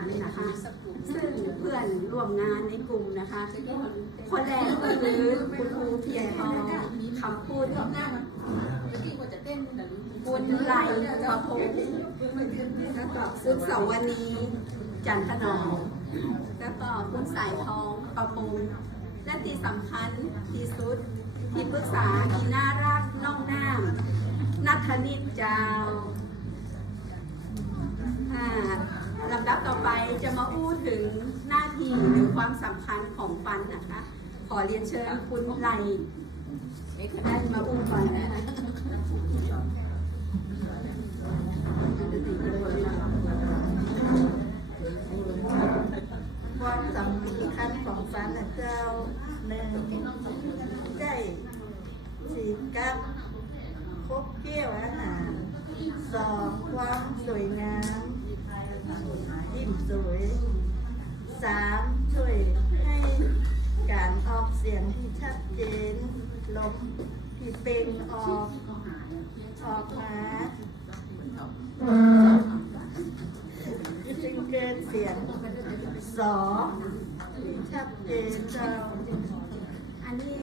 ปันนะคะซึ่งเพื่อนร่วมงานในกลุ่มนะคะ คนแรกก็คือคุณครูเพียรทองคำพูดบุญไหลประพงศ์แล้วก็คุณสวนีจันทนอมแล้วก็คุณสายทองประพงและที่สำคัญที่สุดที่ปรึกษาที่น่ารักน้องน้ำนัทนิตเจ้าอ่าลำดับต่อ ไปจะมาพูดถึงหน้าที่หรือความสำคัญของฟันนะคะ ขอเรียนเชิญคุณไลได้มาพูดก่อนนะคะ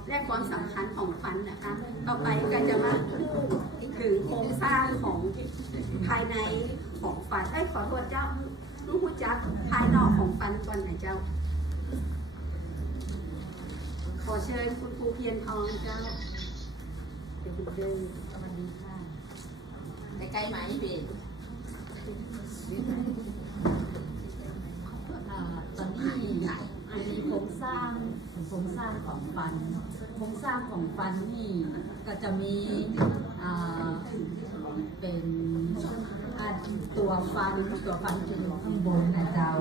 แรกความสำคัญของฟันนะคะ ต่อไปก็จะมาพูดถึงโครงสร้างของภายในของฟันไอ้ยขอโทษเจ้าลูกผู้จักภายนอกของฟันก่อนนะเจ้า ขอเชิญคุณครูเพียรทองเจ้าเดี๋ยวคุณเดินสวัสดีค่ะใกล้ๆไหมเบนอ่าตอนนี้มีโครงสร้างโครงสร้างของฟัน โครงสร้างของฟันนี่ก็จะมีอ่าเป็นตัวฟันตัวฟันจะอยู่ข้างบนนะเจ้า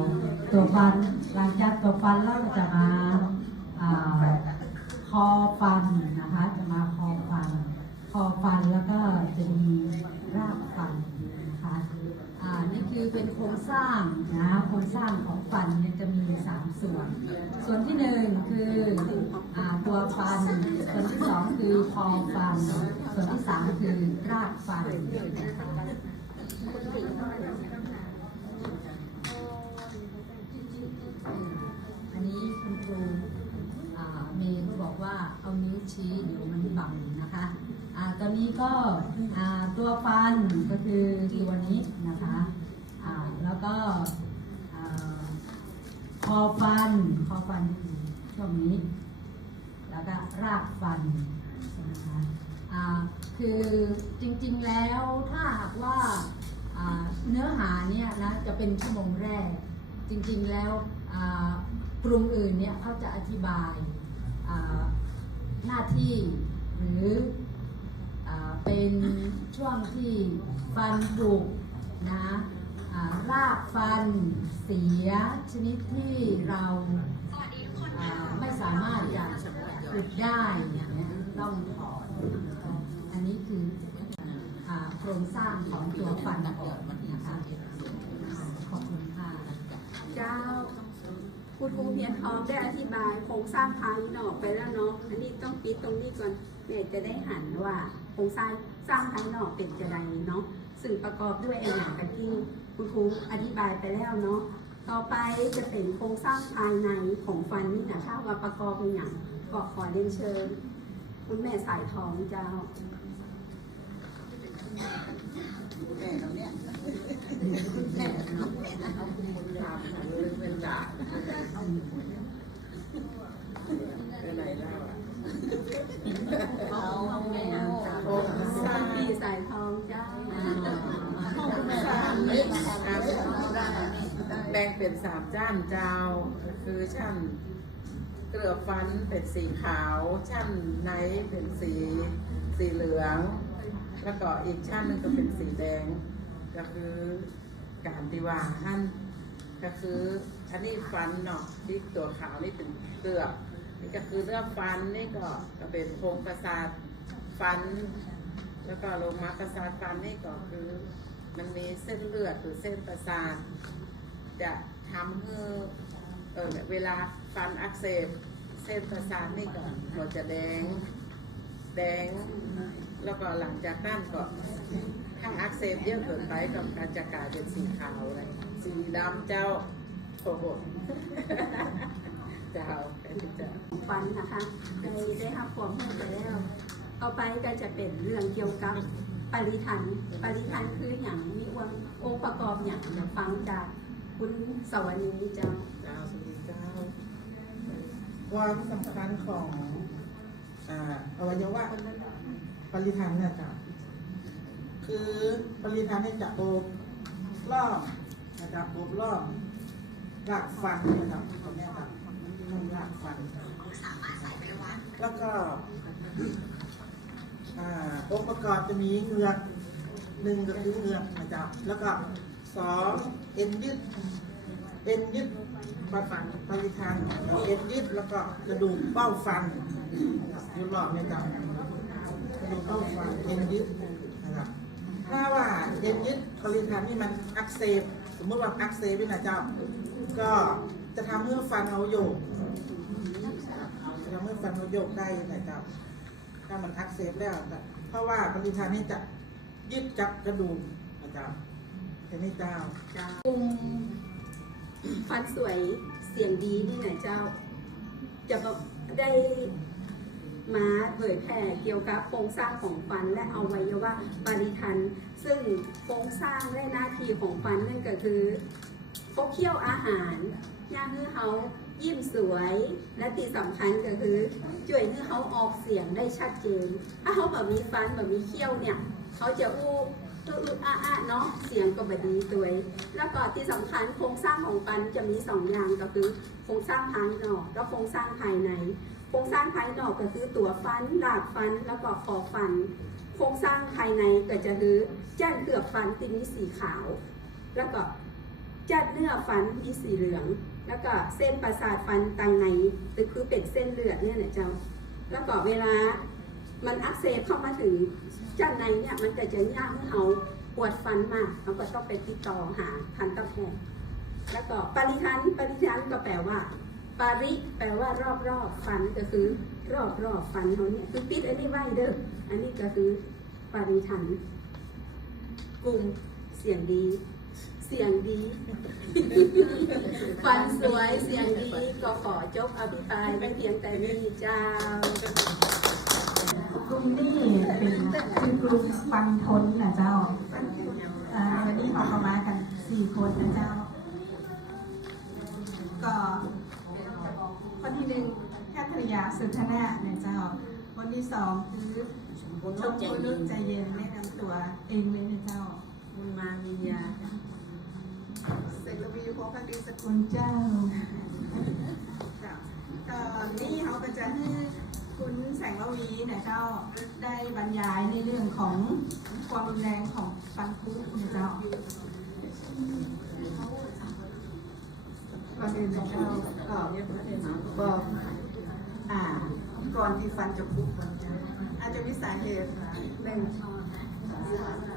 ตัวฟันหลังจากตัวฟันแล้วก็จะมาอ่าคอฟันนะคะ จะมาคอฟัน คอฟันแล้วก็จะมีรากฟันนะคะอ่านี่คือเป็นโครงสร้างนะโครงสร้างของฟันจะมีสามส่วน ส่วนที่หนึ่งคือาตัวฟัน ส่วนที่สอง คอฟัน ส่วนที่สามคือรากฟันนะคะอันนี้คุณครูเมย์ก็บอกว่าเอานิ้วชี้เดี๋ยวมันบังนะคะอ่าตอนนี้ก็ตัวฟันก็คือตัวนี้นะคะอ่าแล้วก็คอฟัน คอฟันช่วงนี้ แล้วก็รากฟัน นะคะอ่าคือจริงๆแล้วถ้าหากว่าอ่าเนื้อหาเนี่ยนะจะเป็นชั่วโมงแรก จริงๆแล้วอ่ากลุ่มอื่นเนี่ยเขาจะอธิบายอ่าหน้าที่หรืออาเป็นช่วงที่ฟันผุนะอ่ารากฟันเสียชนิดที่เราอ่าไม่สามารถจะหยุดได้อย่างเงี้ย ต้องถอนอันนี้คือโครงสร้างของตัวฟันก่อนนะคะขอบคุณค่ะเจ้าคุณครูเพียรทองได้อธิบายโครงสร้างภายนอกไปแล้วเนาะอันนี้ต้องปิดตรงนี้ก่อนเนี่ยจะได้หันว่าโครงสร้างสร้างภายนอกเป็นจะไดเนาะซึ่งประกอบด้วยอะไรอย่างกันที่คุณครูอธิบายไปแล้วเนาะต่อไปจะเป็นโครงสร้างภายในของฟันนี่นะคะว่าประกอบเป็นอย่างก็ขอเรียนเชิญ คุณแม่สายทองเจ้าแม่เราเนี่ยแม่เราเนี่ยเอาคุณบุญตามเป็นจ่าเป็นไรแล้วอะเอาแม่โอ้สางพี่สายทองเจ้าสางเล็กแบ่งเป็นสามจ้านเจ้า คือชั้น เกลือฟันเป็นสีขาวชั้นในเป็นสีสีเหลือง แล้วก็อีกชั้นหนึงก็เป็นสีแดง ก็คือการที่ว่าหั่นก็คืออันนี้ฟันเนาะที่ตัวขาวนี่เป็นเกลือนี่ก็คือเนื้อฟันนี่ก็ก็เป็นโครงประสาทฟัน แล้วก็ลงมาประสาทฟันนี่ก็คือ มันมีเส้นเลือดหรือเส้นประสาทจะทำให้เออเวลา ฟันอักเสบเส้นประสาทนี่ก็เราจะแดง แดง แล้วก็หลังจากนั้นก็ถ้าอักเสบเยอะเกินไปก็การจะกลายเป็นสีขาวเลยสีดำเจ้าโอ้โหเจ้าแค่ที่จะฟันนะคะได้ได้รับความรู้ไปแล้วต่อไปก็จะเป็นเรื่องเกี่ยวกับปริทันปริทันคืออย่างมีความองค์ประกอบอย่างเดี๋ยวฟังจากคุณสวนีเจ้า ความสำคัญของอ่าอวัยวะปริธานเนี่ยครับคือปริธานเนี่ยจะโอบรอบนะครับโอบรอบรากฟันนะครับตรงนี้ครับรากฟันแล้วก็องค์ประกอบจะมีเหงือกหนึ่งก็คือเหงือกนะครับแล้วก็สองเอ็นยึดเอ็นยึด ประฟันปริธานเอ็นยึดแล้วก็กระดูกเบ้าฟันนะครับอยุรอบเนี่ยครับกระดูกเบ้าฟันเอ็นยึดนะครับถ้าว่าเอ็นยึดปริธานนี่มันอักเสบสมมติว่าอักเสบนี่นะเจ้าก็จะทำให้ฟันเราโยกจะทำให้ฟันเราโยกได้นะเจ้าถ้ามันอักเสบแล้วเพราะว่าปริธานนี่จะยึดกับกระดูกนะเจ้าแต่นี่เจ้ากลุ่ม ฟันสวยเสียงดีนี่นเจ้า จะได้มาเผยแผ่เกี่ยวกับโครงสร้างของฟันและอวัยวะปริทัน ซึ่งโครงสร้างและหน้าที่ของฟันนั่นก็คือพบเคี่ยวอาหารย่างให้เขายิ้มสวยและที่สำคัญก็คือช่วยให้เขาออกเสียงได้ชัดเจน ถ้าเขาแบบมีฟันแบบมีเคี้ยวเนี่ย เขาจะอู้ อื้ออื้ออ้าอ้าเนาะเสียงก็บดีตัวยแล้วก็ที่สำคัญโครงสร้างของฟันจะมีสองอย่างก็คือโครงสร้างภายนอกและโครงสร้างภายใน โครงสร้างภายนอกก็คือตัวฟันรากฟันแล้วก็คอฟัน โครงสร้างภายในก็จะคือจ้านเกือบฟันที่มีสีขาว แล้วก็จ้านเนื้อฟันมีสีเหลือง แล้วก็เส้นประสาทฟันตังในคือเป็นเส้นเลือดเนี่ยนะเจ้า แล้วก็เวลา มันอักเสบเข้ามาถึงจ้านในเนี่ยมันก็จะยากให้เขาปวดฟันมากเขาก็ต้องไปติดต่อหาทันตแพทย์แล้วก็ปริทันปริทันก็แปลว่า ปาริแปลว่ารอบรอบฟันก็คือรอบรอบฟันเขาเนี่ยคือปิดอันนี้ไว้เด้ออันนี้ก็คือปาริทันกลุ่มเสียงดี เสียงดี ฟันสวยเสียงดีก็ขอจบอภิปรายไว้เพียงแต่นี้เจ้า กลุ่มนี้เป็นคือกลุ่มฟันทนนะเจ้าอ่าวันนี้ออกมากันสี่คนนะเจ้า ก็คนที่หนึ่งแพทยาสุธนาเนี่ยเจ้า คนที่สองคือชมพูนุชใจเย็นแนะนำตัวเองเลยนะเจ้าบุญมาวิญญาเสรวีพงพันดีสกุลคุณเจ้าค่ะก็นี่เขาก็จะให้ คุณแสงระวีเนี่ยเจ้าได้บรรยายในเรื่องของความรุนแรงของฟันคุนะเจ้าก่อนอื่นนะเจ้าก็บอกอ่าก่อนที่ฟันจะพุมันจะอาจจะมีสาเหตุหนึ่ง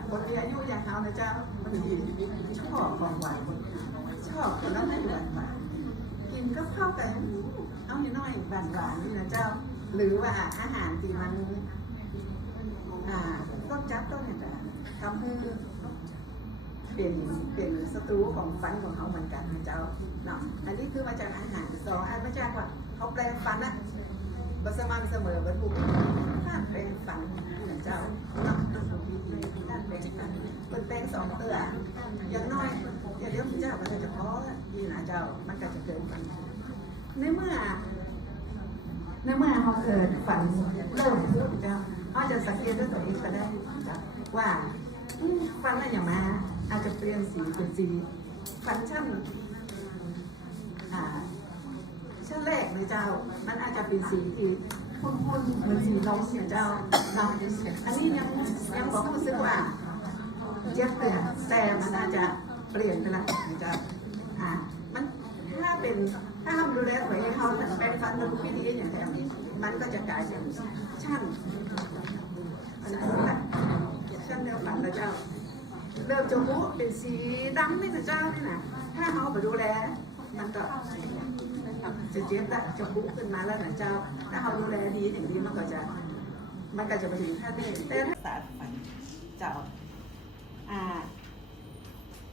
คนที่อายุอย่างเขานะเจ้าบางทีชอบของหวานชอบขนมหวานหวานกินก็เข้าไปเอาหน่อยหวานหวานนี่นะเจ้า หรือว่าอาหารที่มันอ่าต้นจับต้นเนี่ยทำให้เป็นเป็นศัตรูของฟันของเขาเหมือนกันนะเจ้าเนาะอันนี้คือมาจากอาหารสองอันมาจากว่าเขาแปลงฟันอะบัสมันเสมอบรรลุข้ามแปลงฟันนะเจ้าเนาะข้ามแปลงฟันเป็นแปลงสองเตืออย่างน้อยอย่างเดียวเจ้าก็จะพอดีนะเจ้ามันก็จะเกินฟันในเมื่อ เขาเกิดฝันเริ่มพูดจ้าเขาจะสังเกตด้วยตัวเองก็ได้ว่าฟันอะไรอย่างมาอาจจะเปลี่ยนสีเป็นสีฟันช่ำอ่าชั้นแรกเลยเจ้า มันอาจจะเป็นสีที่พุ่นๆเหมือนสีนมเนี่ยเจ้าเนาะอันนี้ยังยังบอกรู้สึกว่าเจ็บเลยอะแต่มันอาจจะเปลี่ยนไปแล้วนะเจ้าอ่ามันถ้าเป็นถ้าเราดูแลตัวเองเขาแปรงฟันมันวิธีอย่างแบบนี้ มันก็จะกลายเป็นช่างอันนั้นแหละช่างเดียวกันนะเจ้า เริ่มจมูกเป็นสีดำนี่นะเจ้านี่นะถ้าเขาไปดูแล มันก็จะเจ็บแล้วจะพุขึ้นมาแล้วนะเจ้า ถ้าเราดูแลดีอย่างนี้มันก็จะ มันก็จะไปถึงขั้นนี้แต่ถ้าสารฝันเจ้าอ่า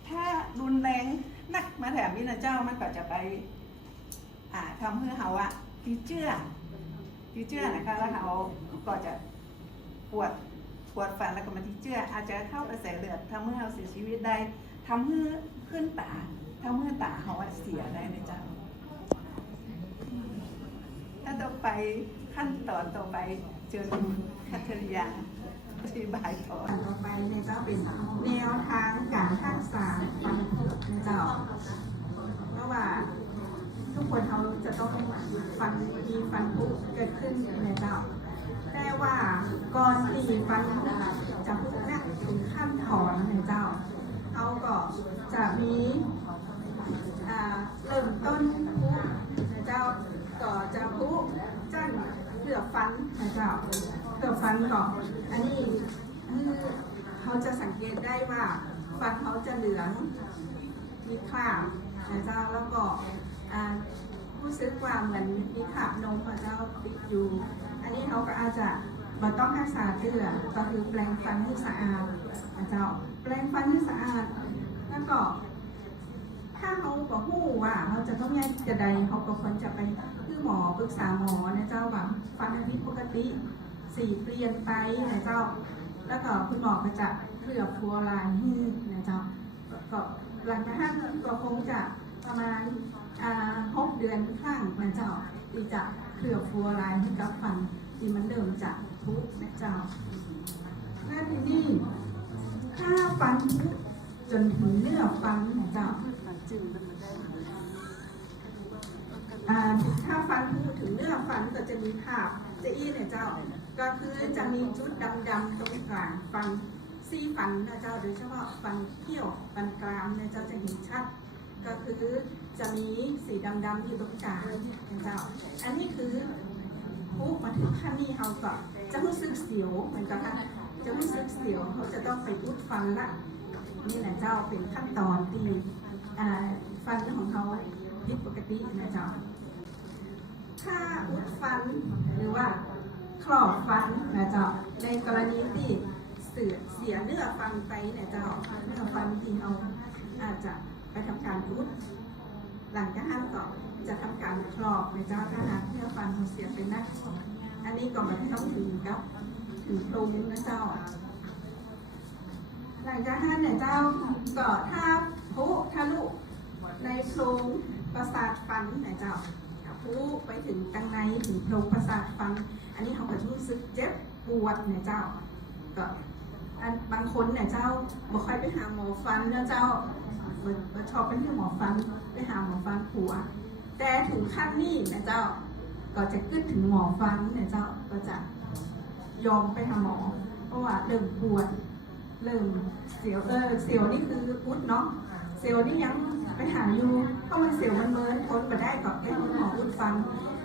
ถ้ารุนแรงนักมาแถมนี้นะเจ้ามันก็จะไป อ่าทำให้เขาอะตีเจื้อ ตีเจื้อนะคะแล้วเขาก็จะปวดปวดฟันแล้วก็มาตีเจื้ออาจจะเข้ากระแสเลือดทำให้เขาเสียชีวิตได้ทำให้ขึ้นตาทำให้ตาเขาเสียได้นะจ้าถ้าต่อไปขั้นตอนต่อไปเจอคัทริยาอธิบายต่อต่อไปเนี่ยเจ้าเป็นแนวทางการทักษะฟันผุนะเจ้าเพราะว่า ทุกคนเขาจะต้องฟันมีฟันผุเกิดขึ้นในเจ้าแต่ว่าก่อนที่ฟันผุจะผุเนี่ยถึงขั้นถอนในเจ้าเขาก็จะมีเริ่มต้นผุนะเจ้าก็จะผุจั่นเกือบฟันนะเจ้าเกือบฟันก่อนอันนี้คือเขาจะสังเกตได้ว่าฟันเขาจะเหลืองมีคราบนะเจ้าแล้วก็ อ่ารู้สึกว่าเหมือนมีคราบนมอะเจ้าติดอยู่ อันนี้เขาก็อาจจะมาต้องรักษาเกลือก็คือแปลงฟันให้สะอาดเจ้าแปลงฟันให้สะอาด แล้วก็ ถ้าเขาบอกหู้ว่าเขาจะต้องแยกจะใดเขาก็ควรจะไปคือหมอปรึกษาหมอนะเจ้าว่าฟันอันนี้ปกติสีเปลี่ยนไปนะเจ้า แล้วก็คุณหมอก็จะเคลือบฟลูออไรด์ให้นะเจ้าก็หลังจากนั้นก็คงจะประมาณ หกเดือนครั้งนะเจ้าที่จะเคลือบฟลูออไรด์ให้กับฟันที่มันเริ่มจะทุกนะเจ้าและทีนี้ถ้าฟันทุจนถึงเนื้อฟันนะเจ้าถ้าฟันทุถึงเนื้อฟันก็จะมีภาพเจะอี้เนี่ยเจ้า ก็คือจะมีจุดดำๆตรงกลางฟันซี่ฟันนะเจ้าโดยเฉพาะฟันเขี้ยวฟันกรามเนี่ยเจ้าจะเห็นชัด ก็คือ จะมีสีดำๆอยู่ตรงกลางเจ้า อันนี้คือผู้มาถึงขั้นนี้เขาก็จะรู้สึกเสียวเหมือนกันค่ะจะรู้สึกเสียวเขาจะต้องไปพุดฟันละนี่แหละเจ้าเป็นขั้นตอนที่ฟันของเขาผิดปกตินะเจ้า ถ้าอุดฟันหรือว่าครอบฟันนะเจ้า ในกรณีที่เสียเสียเนื้อฟันไปเนี่ยเจ้าเนื้อฟันที่เราอาจจะไปทำการอุด หลังจากนั้นก็จะทำการครอบในเจ้าถ้าหากเนื้อฟันเราเสียไปนะอันนี้ก็มันต้องถึงครับถึงตรงนะเจ้า หลังจากนั้นเนี่ยเจ้าก็ถ้าพุทะลุในโพรงประสาทฟันเนี่ยเจ้าผู้ไปถึงตังในถึงโพรงประสาทฟัน อันนี้เขาก็จะรู้สึกเจ็บปวดเนี่ยเจ้าก็อันบางคนเนี่ยเจ้าบ่ค่อยไปหาหมอฟันเนาะเจ้า บ่บ่ชอบไปที่หมอฟันไปหาหมอฟันผัว แต่ถึงขั้นนี้นี่ยเจ้า ก็จะขึ้นถึงหมอฟันนี่ยเจ้าก็จะยอมไปหาหมอ เพราะว่าเริ่มปวดเริ่มเสียวเออเสียวนี่คือพุดเนาะเสียวนี่ยังไปหาอยู่เพราะมันเสียวมันเมินทนมาได้ก็ไปหาหมออุดฟัน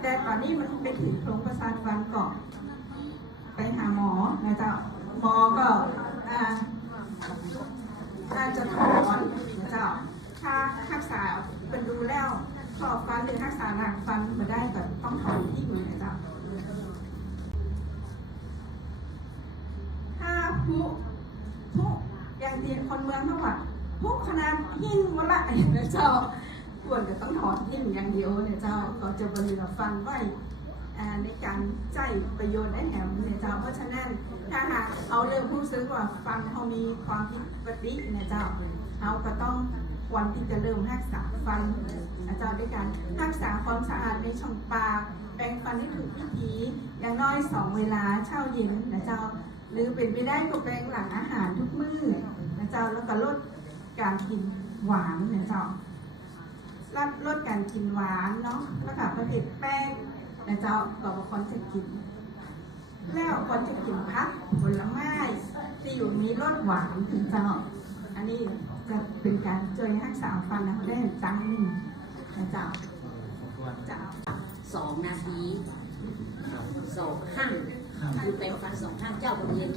แต่ตอนนี้มันไปถึงโรงประสาทฟันก่อนไปหาหมอนะเจ้าหมอก็อ่า อาจจะถอนนะเจ้าถ้ารักษาเป็นดูแล้วขอบฟันหรือรักษาหลังฟันมาได้ก็ต้องถอนที่มือนะเจ้าถ้าผู้ผู้อย่างเดียคนเมืองเขาว่ผู้ขนาดหิ้งวันละเนี่ยเจ้าควรจะต้องถอดหิ้งอย่างเดียวเนี่ยเจ้าเขาจะบริฟังไว้ ในการใจประโยชน์ได้แหมเนี่ยเจ้าเพราะฉะนั้นถ้าหากเอาเรื่องผู้ซื้อว่าฟังเขามีความผิดปกติเนี่ยเจ้าเขาก็ต้องควรที่จะเริ่มรักษาฟันนะเจ้าด้วยการรักษาความสะอาดในช่องปากแปรงฟันให้ถูกวิธีอย่างน้อยสองเวลาเช้าเย็นนะเจ้า หรือเป็นไปได้ก็แปลงหลังอาหารทุกมื้อนะเจ้าแล้วก็ลดการกินหวานนะเจ้าลดลดการกินหวานเนาะแล้วก็ประเภทแป้ง นะเจ้าก็บางคนจะกิน แล้วคนเจะกินผักผลไม้ที่อยู่มีรสหวานนะเจ้า อันนี้จะเป็นการช่วยรักษาฟันนะได้จังหนึ่งนะเจ้าเจ้าสองนาทีสองข้างคือแปลงฟันสองข้างเจ้าบนเย็น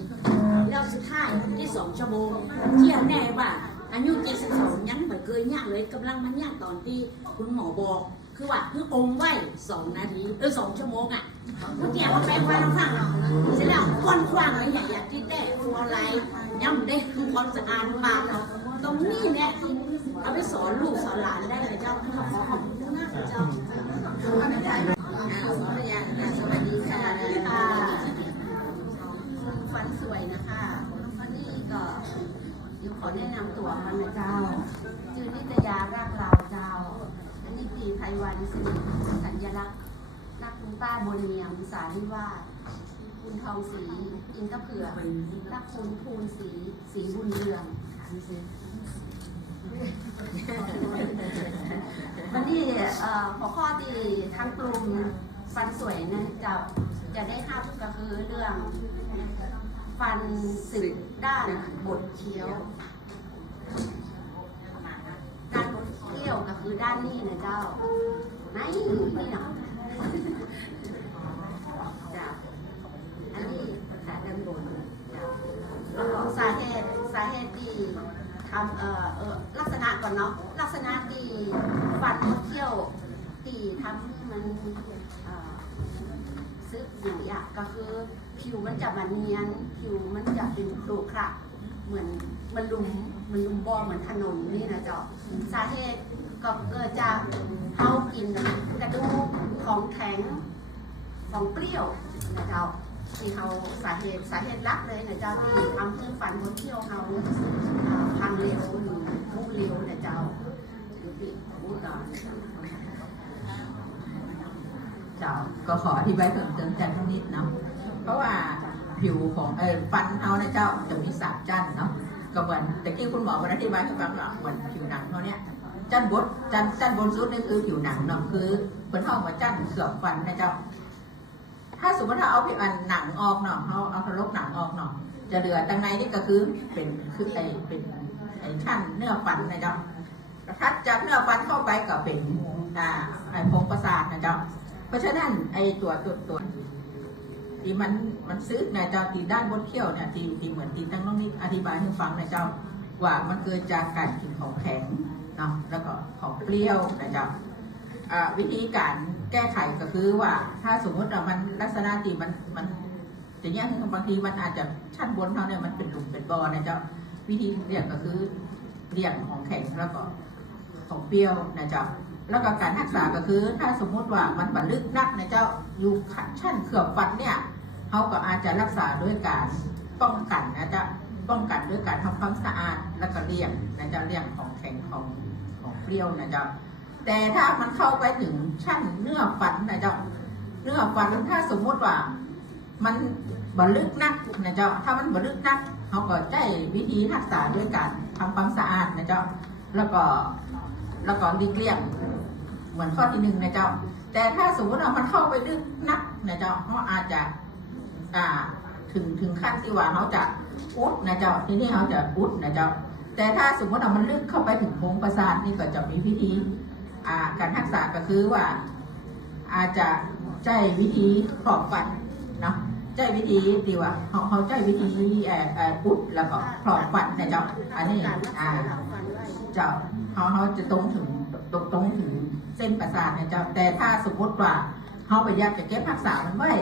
แล้วสุดท้ายที่สองชั่วโมงเที่ยงแน่ว่าอายุ72ยังไม่เคยย่างเลยกำลังมันย่างตอนที่คุณหมอบอก คือว่าคืออมไหวสองนาทีเออสองชั่วโมงอะเมื่อกี้เราแปลงไว้เราฟังเสร็จแล้วก้อนควางเลยอยากอยากที่แต่ฟัวไรย่ำได้คือความสะอาดปากตรงนี้เนี่ยเอาไปสอนลูกสอนหลานได้เลยเจ้าขอขอบคุณมากเจ้าอาสอนระยะอ่าสวัสดีค่ะค่ะฟันสวยนะคะวันนี้ก็เดี๋ยวขอแนะนำตัวมันนะเจ้าจือนิตยารักเราเจ้า อันนี้ปีไพวันสนิทสัญลักษณ์นักคุณป้าบนเนียมสาริวาสคุณทองศรีอินทเผือกนักคุณภูนศรีศรีบุญเรืองวันนี้หัวข้อที่ทั้งกลุ่มฟันสวยนะจะจะได้ห้าก็คือเรื่อง ฟันสึกด้านบดเคี้ยว ดเคี้ยวก็คือด้านนี้นะเจ้าไหนนี่เนาะจ้ะอันนี้แต่ด้านบนจ้ะแล้วก็สาเหตุสาเหตุที่ทำเอ่อเอ่อลักษณะก่อนเนาะลักษณะที่ฟันบดเคี้ยวที่ทำให้มันเอ่อซึกอย่างเงี้ยก็คือผิวมันจะมาเนียน ผิวมันจะเป็นโครคระเหมือนมันลุมมันลุมบอเหมือนถนนนี่นะเจ้าสาเหตุ ก็เกิดจากเฮากินกระดูกของแข็งของเปรี้ยวนะเจ้าที่เฮาสาเหตุสาเหตุลักเลยนะเจ้าที่ทำให้ฟันบนเที่ยวเฮาพังเร็วหรือทุเร็วนะเจ้าหรือปีพูดต่อนเจ้าเจ้าก็ขออธิบายเพิ่มเติมจากนิดเนาะเพราะว่าผิวของเออฟันเขานี่ยเจ้าจะมีสามจันเนาะก็เหมือนแต่กี้คุณหมอวันอธิบายให้ฟังว่าเหมือนผิวหนังเขาเนี่ย จันบดจันจันบนสุดนี่คือผิวหนังเนาะคือเป็นห้องว่าจันเสื่อมฟันนะเจ้า ถ้าสมมติถ้าเอาผิวอันหนังออกเนาะเขาเอาทะลกหนังออกเนาะจะเหลือตังในนี่ก็คือเป็นคือไอเป็นไอชั้นเนื้อฟันนะเจ้าทัดจากเนื้อฟันเข้าไปก็เป็นอ่าไอโพงประสาทนะเจ้า เพราะฉะนั้นไอตัวตัวตัวที่มันมันซึกนะเจ้าตีด้านบนเขี้ยวเนี่ยตีตีเหมือนตีตั้งน้องนิดอธิบายให้ฟังนะเจ้าว่ามันเกิดจากการกินของแข็ง เนาะแล้วก็ของเปรี้ยวนะเจ้าวิธีการแก้ไขก็คือว่า ถ้าสมมติว่ามันลักษณะตีมันมันแต่เนี้ยบางทีมันอาจจะชั้นบนเขาเนี่ยมันเป็นหลุมเป็นบ่อนะเจ้าวิธีเรียกก็คือเรียกของแข็งแล้วก็ของเปรี้ยวนะเจ้าแล้วก็การรักษาก็คือ ถ้าสมมติว่ามันบันลึกนักนะเจ้าอยู่ขัดชั้นเขือบฟันเนี่ยเขาก็อาจจะรักษาด้วยการป้องกันนะเจ้าป้องกันด้วยการทำความสะอาดแล้วก็เลี่ยงนะเจ้าเลี่ยงของแข็งของ เปรี้ยวนะเจ้าแต่ถ้ามันเข้าไปถึงชั้นเนื้อฟันนะเจ้าเนื้อฟันถ้าสมมติว่า มันบันลึกนักนะเจ้าถ้ามันบันลึกนักเขาก็ใช้วิธีรักษาด้วยการทำความสะอาดนะเจ้าแล้วก็แล้วก็หลีกลี่ยงเหมือนข้อที่หนึ่งนะเจ้า แต่ถ้าสมมติว่ามันเข้าไปลึกนักนะเจ้าเขาอาจจะอ่าถึงถึงขั้นที่ว่าเขาจะอุดนะเจ้าทีนี่เขาจะอุดนะเจ้า แต่ถ้าสมมติว่ามันลึกเข้าไปถึงโพรงประสาทนี่ก็จะมีวิธีการรักษาก็คือว่า อาจจะใช้วิธีครอบฟันเนาะใช้วิธีที่ว่าเขาเขาใช้วิธีเอ่อเอ่ออุดแล้วก็ครอบฟันนะเจ้าอันนี้อ่าเจ้าเขาเขาจะตรงถึงตรงตรงถึงเส้นประสาทนี่ยเจ้าแต่ถ้าสมมติว่าเขาไปยากจะเก็บรักษามันไว้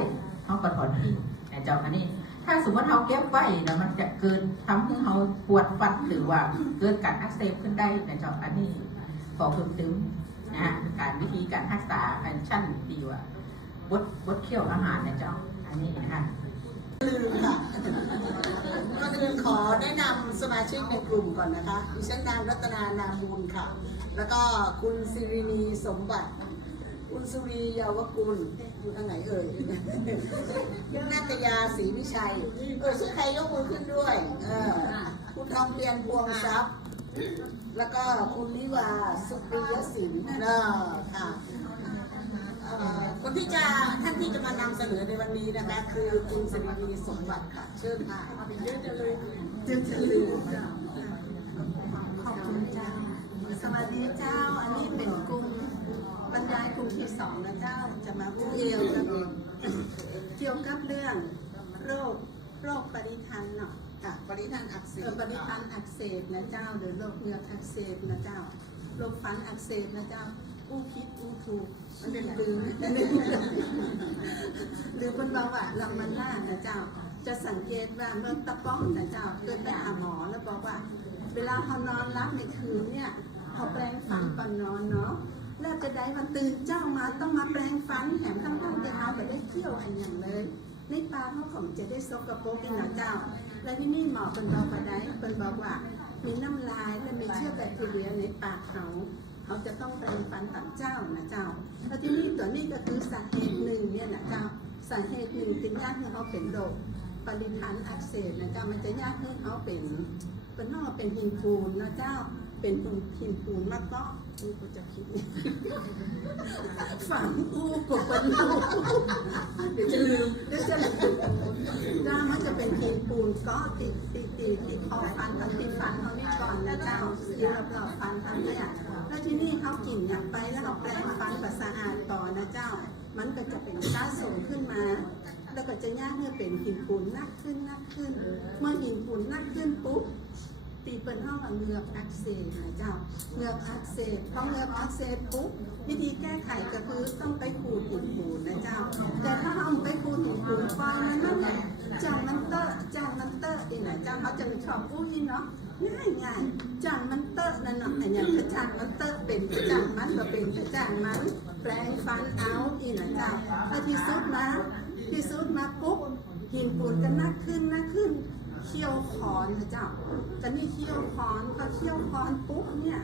เขาก็ถอนทิ้งนี่ยเจ้าอันนี้ ถ้าสมมติเขาเก็บไว้นะมันจะเกิดทำให้เขาปวดฟันหรือว่าเกิดการอักเสบขึ้นได้เนี่เจ้าอันนี้ขอเพิ่มเติมนะฮะการวิธีการรักษาอันชั้นดีว่าบดบดเคี่ยวอาหารนี่เจ้าอันนี้นะคะค่ะก่อนอื่นขอแนะนำสมาชิกในกลุ่มก่อนนะคะดิฉันนางรัตนานามูลค่ะ แล้วก็คุณสิรินีสมบัติ คุณสุรีเยาวกุลอยู่ทางไหนเอ่ยคุณนาตยาศรีวิชัย เออชื่อใครยกมือขึ้นด้วย เออ คุณทองเพียรพวงทรัพย์แล้วก็คุณนิวาสุปริยศิลป์เออค่ะเอ่อคนที่จะท่านที่จะมานำเสนอในวันนี้นะคะคือคุณสิรินีสมบัติค่ะ เชิญค่ะเชิญจะเลยเชิญจะเลยขอบคุณเจ้าสวัสดีเจ้า อันนี้เป็นกลุ่ม บรรยายกลุ่มที่สองนะเจ้าจะมาพูดเอวจะเองเกี่ยวกับเรื่องโรคโรคปริทันเนาะค่ะปริทานอักเสบปริทันอักเสบนะเจ้าหรือโรคเหงือกอักเสบนะเจ้าโรคฟันอักเสบนะเจ้าอู้พิษอู้ถูกมันเป็นลืมหรือเป็นเบาหวานลำมันหน้านะเจ้า จะสังเกตว่าเมื่อตะป้องนะเจ้าเกิดไปหาหมอแล้วบอกว่า เวลาเขานอนรับในคืนเนี่ยเขาแปรงฟันก่อนนอนเนาะ แล้วจะได้มันตื่นเจ้ามาต้องมาแปรงฟันแถมทั้งๆจะเอาไปได้เที่ยวอันอย่างเลยในปากเขาของจะได้ซกกระโปรกอีกนะเจ้า และที่นี่หมอเป็นบอกว่าได้เป็นบอกว่า มีน้ำลายและมีเชื้อแบคทีเรียในปากเขาเขาจะต้องแปรงฟันตัดเจ้านะเจ้าแล้วที่นี่ตัวนี้ก็คือสาเหตุหนึ่งเนี่ยนะเจ้าสาเหตุหนึ่งเป็นยากให้เขาเป็นโรคปริทันอักเสบนะเจ้ามันจะยากให้เขาเป็นเป็นนอกเป็นหินปูนนะเจ้า เป็นหินปูนมากก็ นี่กูจะคิดฝังกูกบเป็นลูกเดี๋ยวจะลืมเดี๋ยวจะลืมจ้ามันจะเป็นหินปูนก็ติดติดติดติดคอฟันกับติดฟันเขานี่ก่อนนะเจ้าติดรอบๆฟันเขาเนี่ยแล้วที่นี่เขากินอย่างไปแล้วเขาแปรงฟันกับสะอาดต่อนะเจ้า มันก็จะเป็นก้าสูงขึ้นมาแล้วก็จะย่ากให้เป็นหินปูนนักขึ้นนักขึ้น เมื่อหินปูนนักขึ้นปุ๊บ ตีเป็นห้องเหงือกอักเสบนะเจ้าเหงือกอักเสบพอเหงือกอักเสบปุ๊บวิธีแก้ไขก็คือต้องไปขูดหินปูนนะเจ้า แต่ถ้าเอาไปขูดหินปูนปล่อยมันนั่นแหละจางมันเตอะจางมันเตอะอีกนะเจ้าเขาจะมีชอบอุ้ยเนาะง่ายง่ายจางมันเตอะนั่นเนาะแต่อย่างถ้าจางมันเตอะเป็นก็จางมันก็เป็นก็จางมันแปลงฟันเอาอีกนะเจ้าแล้วที่สุดมาที่สุดมาปุ๊บหินปูนก็นักขึ้นนักขึ้น เคี่ยวคอนนะเจ้าแต่นี่เคี่ยวคอนพอเคี่ยวคอนปุ๊บเนี่ย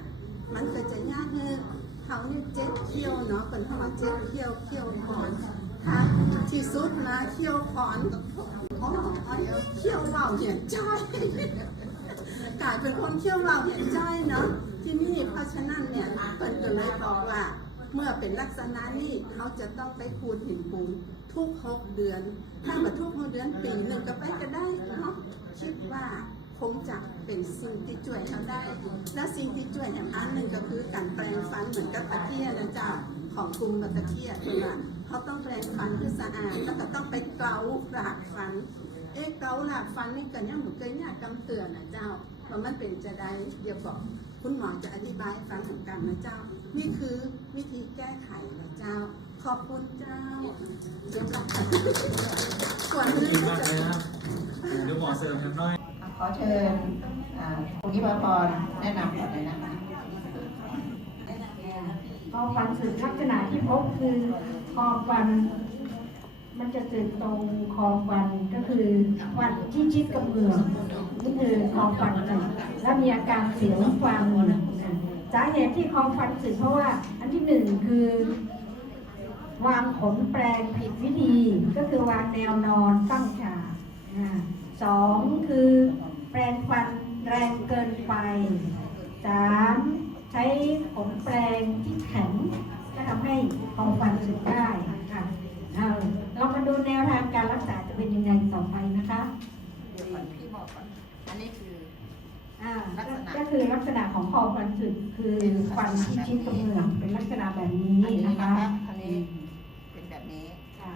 มันก็จะยากเงินเขาเนี่ยเจ็ดเคี่ยวเนาะเป็นคำว่าเจ็ดเคี่ยวเคี่ยวคอนถ้าที่สุดมาเคี่ยวคอนอ๋อเคี่ยวเบาเหียนจ้อยกลายเป็นคนเคี่ยวเบาเหียนจ้อยเนาะที่นี่เพราะฉะนั้นเนี่ยเปิ่นก็เลยบอกว่าเมื่อเป็นลักษณะนี้เขาจะต้องไปคูณหินปูนทุกหกเดือน ถ้ามาทุกหกเดือนปีหนึ่งก็ไปก็ได้เนาะ คิดว่าคงจะเป็นสิ่งที่ช่วยเขาได้ และสิ่งที่ช่วยแห่งอันหนึ่งก็คือการแปลงฟันเหมือนกับตะเคียนนะจ๊ะของกรุงกับตะเคียนคือว่าเขาต้องแปลงฟันให้สะอาดแล้วก็ต้องไปเกาหลากฟัน เอ๊ะเกาหลากฟันนี่กันเนี่ยหมือนกันเนี่ยกำเตือนนะเจ้าว่ามันเป็นจะได้เดี๋ยวบอกคุณหมอจะอธิบายฟังเหมือนกันนะเจ้า นี่คือวิธีแก้ไขนะเจ้า ขอบคุณเจ้าเดี๋ยวกลับส่วนนี้ก็จะ เลยนะครับเดี๋ยวหมอเสริมกันหน่อยขอเชิญอ่าคุณยิปพรแนะนำก่อนเลยนะคะคอฟันสึกลักษณะที่พบคือคอฟัน มันจะสึกตรงคอฟันก็คือฟันที่ชิดกับเหงือกนี่คือคอฟันสึกแล้วมีอาการเสียวฟันสาเหตุที่คอฟันสึกเพราะว่า อันที่หนึ่งคือ วางขนแปรงผิดวิธีก็คือวางแนวนอนตั้งฉากอ่า สองคือแปรงฟันแรงเกินไปสามใช้ขนแปรงที่แข็งก็ทำให้คอฟันสึกได้ค่ะเอาเรามาดูแนวทางการรักษาจะเป็นยังไงต่อไปนะคะเดี๋ยวก่อนพี่บอกก่อนอันนี้คืออ่าลักษณะก็คือลักษณะของคอฟันสึกคือฟันที่ชิดกับเหงือกเป็นลักษณะแบบนี้อันนี้นะนะคะ คะ อันนี้เป็นแบบนี้ ค่ะ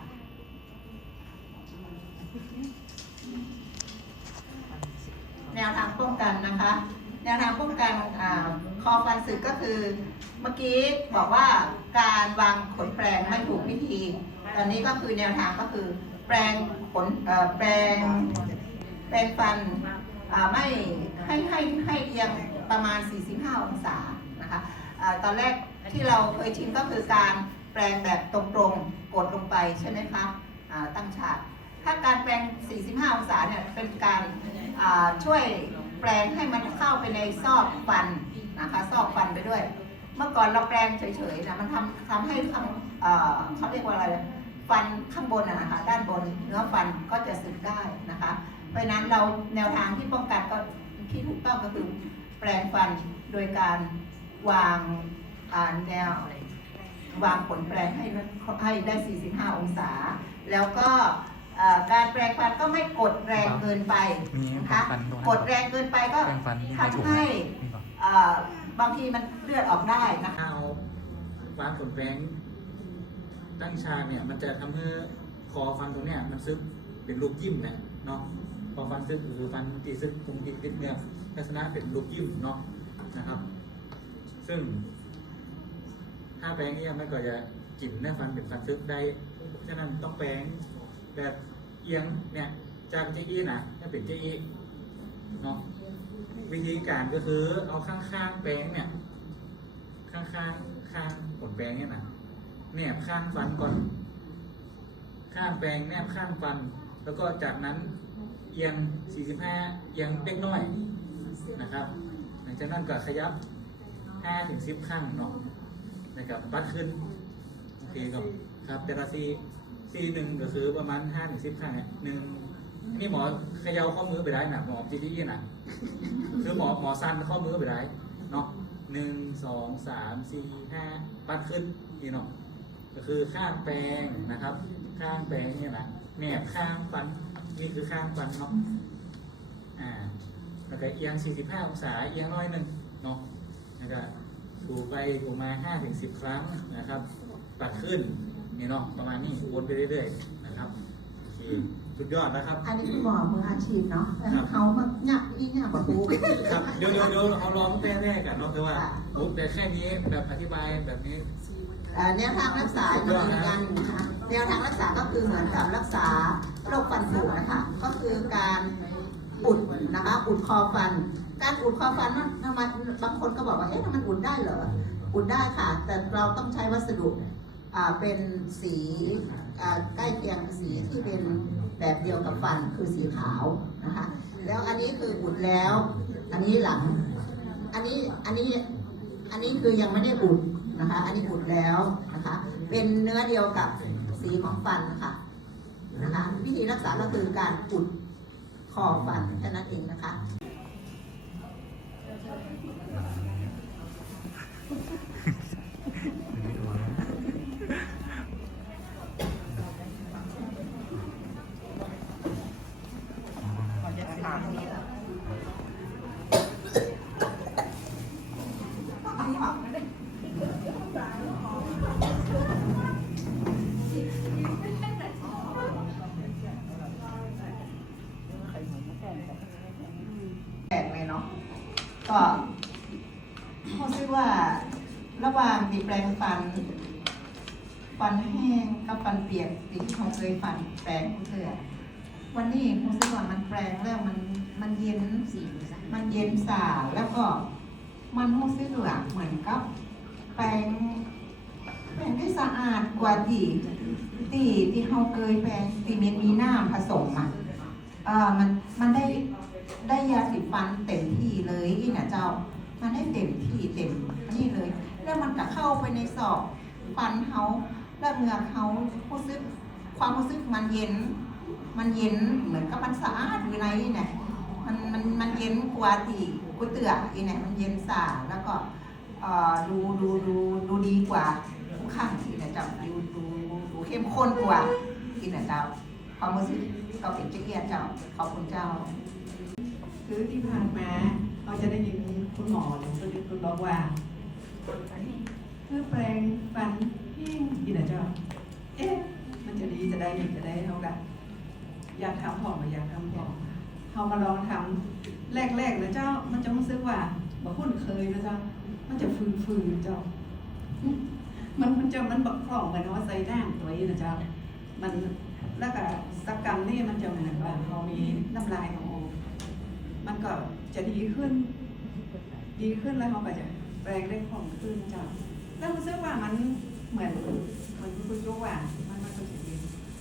แน วทางป้องกันนะคะ แนวทางป้องกันอคอฟันสึกก็คือ เมื่อกี้บอกว่าการวางขนแปรงไม่ถูกวิธี ตอนนี้ก็คือแนวทางก็คือ แปรงขนแปรงแปรงฟันไม่ให้ให้ให้เอียงประมาณ 45 องศานะคะอ่าตอนแรกที่เราเคยชินก็คือการแปรงแบบตรงๆ กดลงไปใช่ไหมคะตั้งฉาก ถ้าการแปรง45 องศาเนี่ยเป็นการช่วยแปรงให้มันเข้าไปในซอกฟันนะคะซอกฟันไปด้วย เมื่อก่อนเราแปรงเฉยๆนะมันทำทำให้ทำเขาเรียกว่าอะไรฟันข้างบนนะนะคะด้านบนเนื้อฟันก็จะสึกได้นะคะ เพราะนั้นเราแนวทางที่ป้องกันก็ที่ถูกต้องก็คือแปรงฟันโดยการวางาแนววางผลแปลงให้ให้ได้ 45 องศา แล้วก็ การแปลงฟันก็ไม่กดแรงเกินไปนะคะมีแปรงฟันด้วยกดแรงเกินไปก็แปรงฟันไม่ถูกทำให้นี่ก่อนเอ่อบางทีมันเลือดออกได้นะคะเอาวางขนแปรงตั้งฉากเนี่ยมันจะทำให้คอฟันตรงเนี้ยมันซึบเป็นรูปยิ้มเนี่ยเนาะพอฟันซึกก็คือฟันตีซึกคงติดติดเนื้อลักษณะเป็นรูปยิ้มเนาะนะครับ ซึ่ง ถ้าแปลงเอี้ยมันก็จะกลิ่นเนื้อฟันเป็นฟันซึกได้ เพราะฉะนั้นต้องแปลง แบบเอียงเนี่ยจากเจ๊อี้นะถ้าเป็นเจ๊อี้เนาะวิธีการก็คือเอาข้างๆแปลงเนี่ย ข้างๆข้างผลแปลงเนี่ยนะแนบข้างฟันก่อน ข้างแปลงแนบข้างฟัน แล้วก็จากนั้นเอียง 45 เอียงเล็กน้อยนะครับ หลังจากนั้นก็ขยับ5ถึง10 ข้างเนาะนะครับปัดขึ้นโอเคครับครับแต่ละซี ซีหนึ่งก็คือประมาณ5ถึง10ข้างนี่หนึ่งนี่หมอเขย่าข้อมือไปได้นะหมอจีจีนะคือหมอหมอสั้นข้อมือไปได้เนาะหนึ่งสองสามสี่ห้าปัดขึ้นนี่เนาะก็คือข้างแปลงนะครับ ข้างแปลงนี่ยนะแหนบข้างฟันนี่คือข้างฟันเนาะอ่าแล้วก็เอียง 45 องศาเอียงน้อยหนึ่งเนาะแล้วก็ถูไปถูมา5ถึง10 ครั้งนะครับ ปัดขึ้น นี่เนาะประมาณนี้วนไปเรื่อยๆนะครับโอเคสุดยอดนะครับ อันนี้คุณหมอมืออาชีพเนาะแต่เขามาหยักยิ่งหยักกว่าปูครับเดี๋ยวเดี๋ยวเดี๋ยวเอาลองแต้ๆกันเนาะคือว่าค่ะโอ้แต่แค่นี้แบบอธิบายแบบนี้ เอ่อแนวทางรักษาจะมีการหนึ่งนะคะแนวทางรักษาก็คือเหมือนกับรักษาโรคฟันผุนะคะก็คือการอุดนะคะอุดคอฟัน การอุดคอฟันมันทำไมบางคนก็บอกว่าเอ๊ะมันอุดได้เหรออุดได้ค่ะ แต่เราต้องใช้วัสดุอ่า เป็นสีอ่าใกล้เคียงสีที่เป็นแบบเดียวกับฟันคือสีขาวนะคะแล้วอันนี้คืออุดแล้ว อันนี้หลัง อันนี้อันนี้อันนี้คือยังไม่ได้อุดนะคะ อันนี้อุดแล้วนะคะ เป็นเนื้อเดียวกับสีของฟันค่ะนะคะวิธีรักษาก็คือการอุดคอฟันแค่นั้นเองนะคะ นนี้เขาคิดว่ามันแปลงแล้วมันมันเย็นสีมันเย็นสาแล้วก็มันรู้สึกว่าเหมือนกับ แปรงแปรงได้สะอาดกว่าที่ที่ที่เขาเคยแปรงที่มันมีน้ำผสมอะเออมันมันได้ได้ยาสีฟันเต็มที่เลยอีน่ะเจ้า มันได้เต็มที่เต็มนี่เลย แล้วมันก็เข้าไปในศอกฟันเขาแล้วเหงือกเขารู้สึกความรู้สึกมันเย็น มันเย็นเหมือนกับมันสะอาดอยู่ในนี่เนี่ยมันมันมันเย็นกว่าที่ก๋วยเตี๋ยวอีเนี่ยมันเย็นสาแล้วก็ดูดูดูดูดีกว่าทุกครั้งอีเนี่ยเจ้าดูดูดูเข้มข้นกว่าอีเนี่ยเจ้าความรู้สึกเราเป็นเจียเจ้าขอบคุณเจ้า คือที่ผ่านมาเราจะได้ยินคุณหมอหรือคุณคุณบอกว่าคือแปลงฟันที่ดีนะเจ้าเอ๊ะมันจะดีจะได้จะได้เท่ากัน อยากทำพอมาอยากทำพอเขามาลองทำแรกๆนะเจ้ามันจะรู้สึกว่าบางคนเคยนะเจ้ามันจะฟืนๆเจ้ามันมันจะมันบักคล่องเหมือนว่าใส่น้ำตัวนี้นะเจ้ามันแล้วก็สักกรรมนี่มันจะเหมือนว่าเขามีน้ำลายของออมันก็จะดีขึ้น ดีขึ้นแล้วเขาก็จะแปลงได้ของขึ้นเจ้าแล้วรู้สึกว่ามันเหมือนเหมือนคุณยว่ามันมันก็จะดี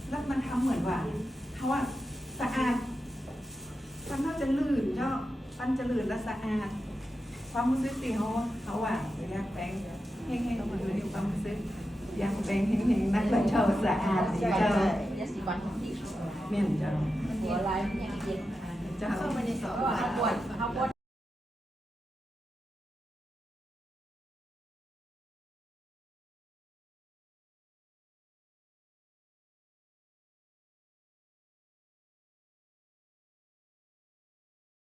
แล้วมันทำเหมือนว่า ราะว่าสะอาดมันน่าจะลื่นเจ้าปั้นจะลื่นและสะอาด ความรู้สึกที่เขาเขาอะอยากแปลงเฮงๆมันเลยความรู้สึกอยากแปลงเฮงๆนักเลยเจ้าสะอาดดีเจ้ายสีวันของที่เมี่ยนเจ้าหัวลายมันยังเย็นเจ้าเข้าไปในสองก็เอาปวดเอาปวด